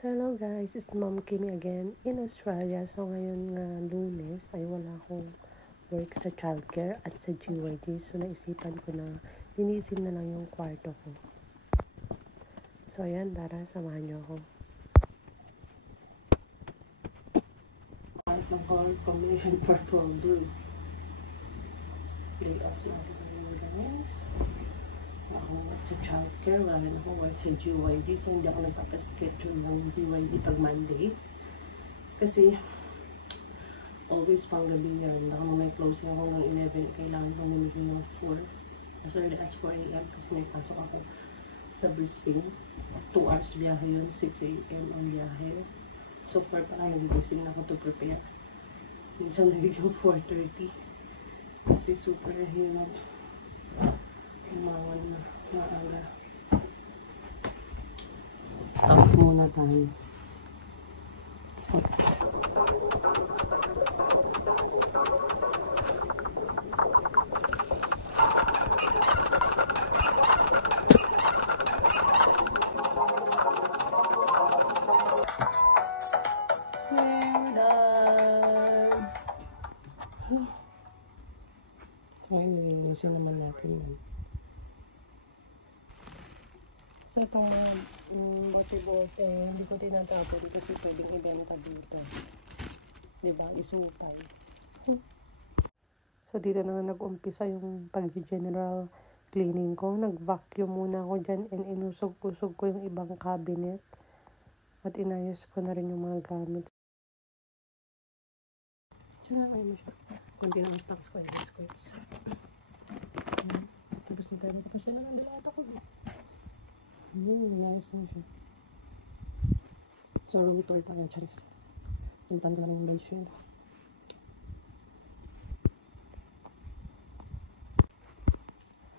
So hello guys, it's Mom Kimi again in Australia. So ngayon nga Lunes ay wala akong work sa childcare at sa GYD. So naisipan ko na linisin na lang yung kwarto ko. So ayan, tara, samahan niyo ako. Part ng color combination purple blue. Lay off natin mga guys. Ako work sa childcare, wala rin ako work sa GYD, so hindi ako nagpapaschedule ng GYD pag Monday kasi always pang gabi yan. Ako may closing ako ng 11, kailangan ko lumisin ng 4 as early as 4 AM kasi may pasok ako sa Brisbane. 2 hours biyahe yun, 6 AM ang biyahe. So 4 pa lang nagigising ako to prepare. Minsan nagiging 4:30 kasi super hirap. Umawan na, maaga. Stop muna tayo. We're done. So, nililisin naman natin yun. So, itong bote-bote, hindi ko tinatapon kasi pwedeng ibenta dito. Diba? Isupay. So, dito na nag-umpisa yung pag-general cleaning ko. Nag-vacuum muna ako dyan and inusog-usog ko yung ibang cabinet. At inayos ko na rin yung mga gamit. Diyan na kayo siya. Kung pinang-stocks ko yung squirts. Tapos na tayo. Tapos yun na lang dilata ko. Nice mo siya. So, room tour pa yung chance. Pintan ko na yung bench yun.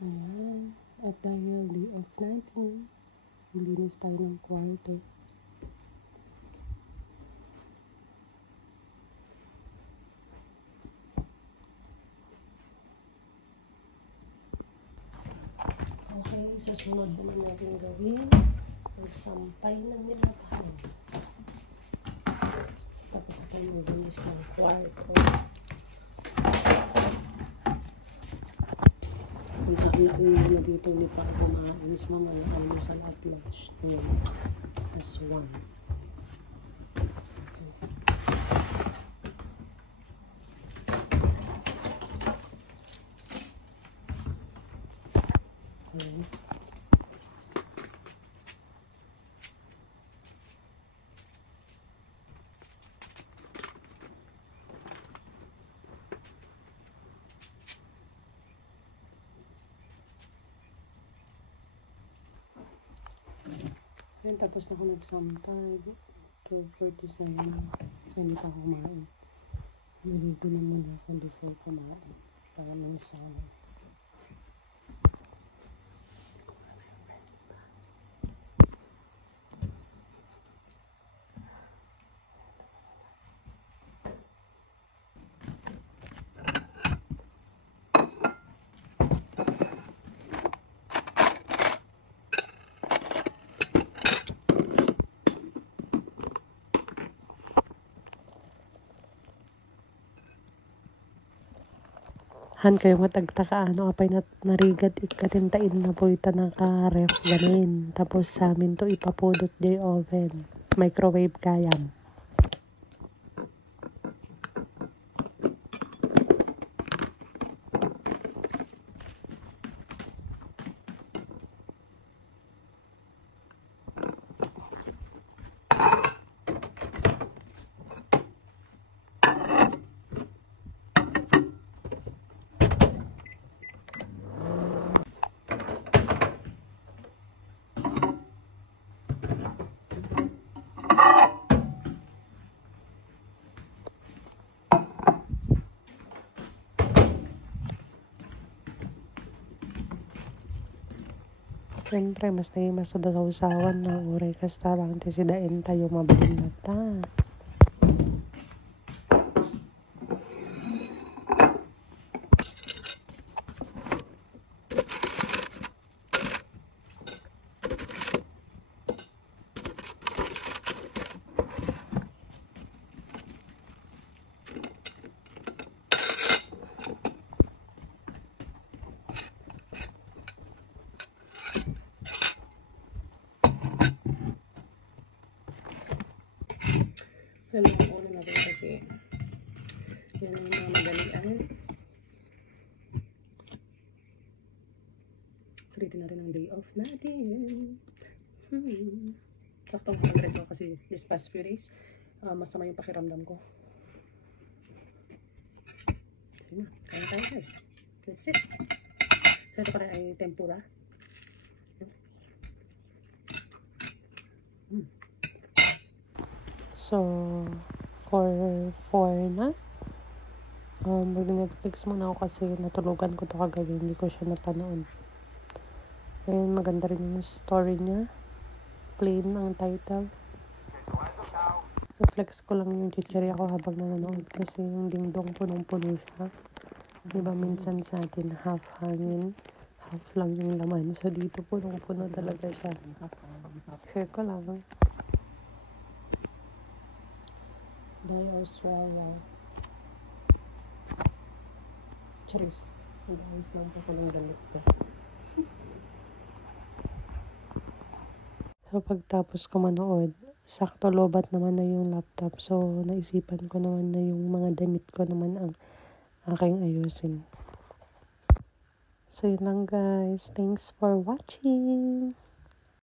Ayan. At dahil day off natin, linis tayo ng kwarto. Okay, susunod naman natin gawin magsampay ng nilabahan. Tapos ako maglinis ng kwarto. Puntaan na dito, hindi pa ako makainis mamaya. Almusal at lunch. Ayan. As one. Yan, tapos na ako nagsampay. 12:47. So, hindi pa ako kumain. Naligo na muna ako before kumain. Para manisawa. Han kayo matagtaka ano apay narigat ikatintain na po ita naka-ref ganin. Tapos sa amin to ipapudot di oven. Microwave kayam. Siyempre, mas naging masuda sa usawan na uray kasta lang si dain tayo mabalin na ta. Yan ang una natin kasi yan yung mga madalian. Sulitin natin ang day off natin. Saktong mag-rest ako kasi this past few days masama yung pakiramdam ko. Ayun na, kain tayo guys. Let's sit. So ito pala ay tempura. So, for 4 na. Mag-Netflix muna ako kasi natulugan ko to kagabi. Hindi ko siya napanood. Ayun, maganda rin yung story niya. Plain ang title. So, flex ko lang yung chichiri ako habang nanonood kasi yung dingdong punong-puno siya. Diba minsan sa atin half hangin, half lang yung laman. So, dito punong-puno talaga siya. Share ko lang. Day Australia. Charis. Mag-ayos lang pa ko ng galit ko. So, pagtapos ko manood, sakto lobat naman na yung laptop. So, naisipan ko naman na yung mga damit ko naman ang aking ayusin. So, yun lang guys. Thanks for watching.